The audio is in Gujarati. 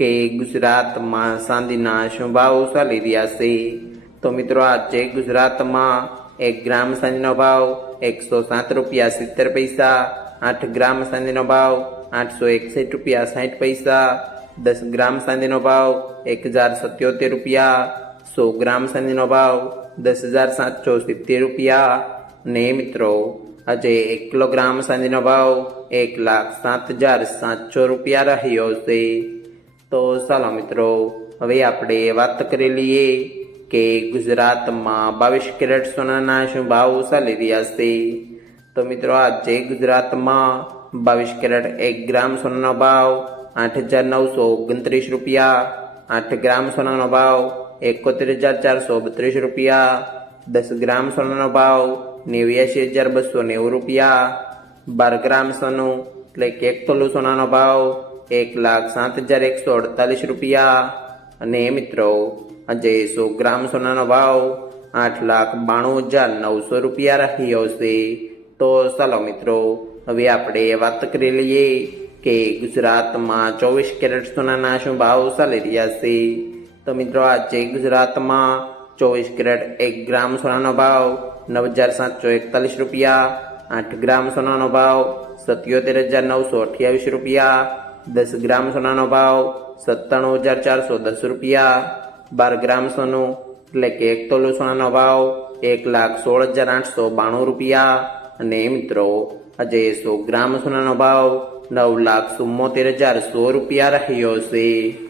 કે ગુજરાતમાં ચાંદીના શું ભાવ ચાલી રહ્યા છે. તો મિત્રો, આજે ગુજરાતમાં એક ગ્રામ ચાંદીનો ભાવ એકસો સાત રૂપિયા સિત્તેર પૈસા, આઠ ગ્રામ ચાંદીનો ભાવ આઠસો એકસઠ રૂપિયા સાઠ પૈસા, દસ ગ્રામ ચાંદીનો ભાવ એક હજાર સત્યોતેર રૂપિયા, સો ગ્રામ ચાંદીનો ભાવ દસ હજાર સાતસો સિત્તેર રૂપિયા. ને મિત્રો, આજે એક કિલોગ્રામ ચાંદીનો ભાવ એક લાખ સાત હજાર સાતસો રૂપિયા રહ્યો છે. તો ચાલો મિત્રો, હવે આપણે વાત કરી લઈએ કે ગુજરાતમાં બાવીસ કેરેટ સોનાના શું ભાવ ચાલી રહ્યા છે. તો મિત્રો, આજે ગુજરાતમાં બાવીસ કેરેટ એક ગ્રામ સોનાનો ભાવ આઠ હજાર નવસો ઓગણત્રીસ રૂપિયા, આઠ ગ્રામ સોનાનો ભાવ એકોતેર હજાર ચારસો બત્રીસ રૂપિયા, દસ ગ્રામ સોનાનો ભાવ નેવ્યાસી હજાર બસો નેવું રૂપિયા, બાર ગ્રામ સોનું એટલે કે એક તોલું સોનાનો ભાવ એક લાખ સાત હજાર એકસો અડતાલીસ રૂપિયા. અને મિત્રો, આજે સો ગ્રામ સોનાનો ભાવ આઠ લાખ બાણું હજાર નવસો રૂપિયા રહ્યો છે. તો ચાલો મિત્રો, હવે આપણે વાત કરી લઈએ કે ગુજરાતમાં ચોવીસ કેરેટ સોનાના શું ભાવ ચાલી રહ્યા છે. તો મિત્રો, આજે ગુજરાતમાં ચોવીસ કેરેટ એક ગ્રામ સોનાનો ભાવ નવ હજાર સાતસો એકતાલીસ રૂપિયા. આઠ ગ્રામ સોનાનો ભાવ સત્યોતેર હજાર નવસો અઠ્યાવીસ રૂપિયા. દસ ગ્રામ સોનાનો ભાવ સત્તાણું હજાર ચારસો દસ રૂપિયા. બાર ગ્રામ સોનું એટલે કે એક તોલું સોનાનો ભાવ એક લાખ સોળ હજાર આઠસો બાણું રૂપિયા. અને મિત્રો, આજે સો ગ્રામ સોનાનો ભાવ નવ લાખ ચુમ્મોતેર હજાર સો રૂપિયા રહ્યો છે.